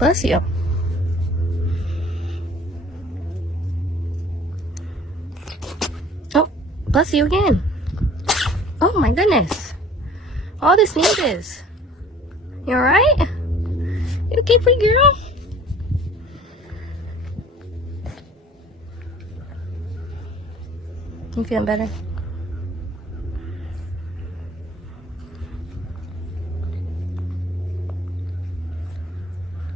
Bless you. Oh, bless you again. Oh my goodness. All the sneezes. You alright? You okay, pretty girl? You feeling better?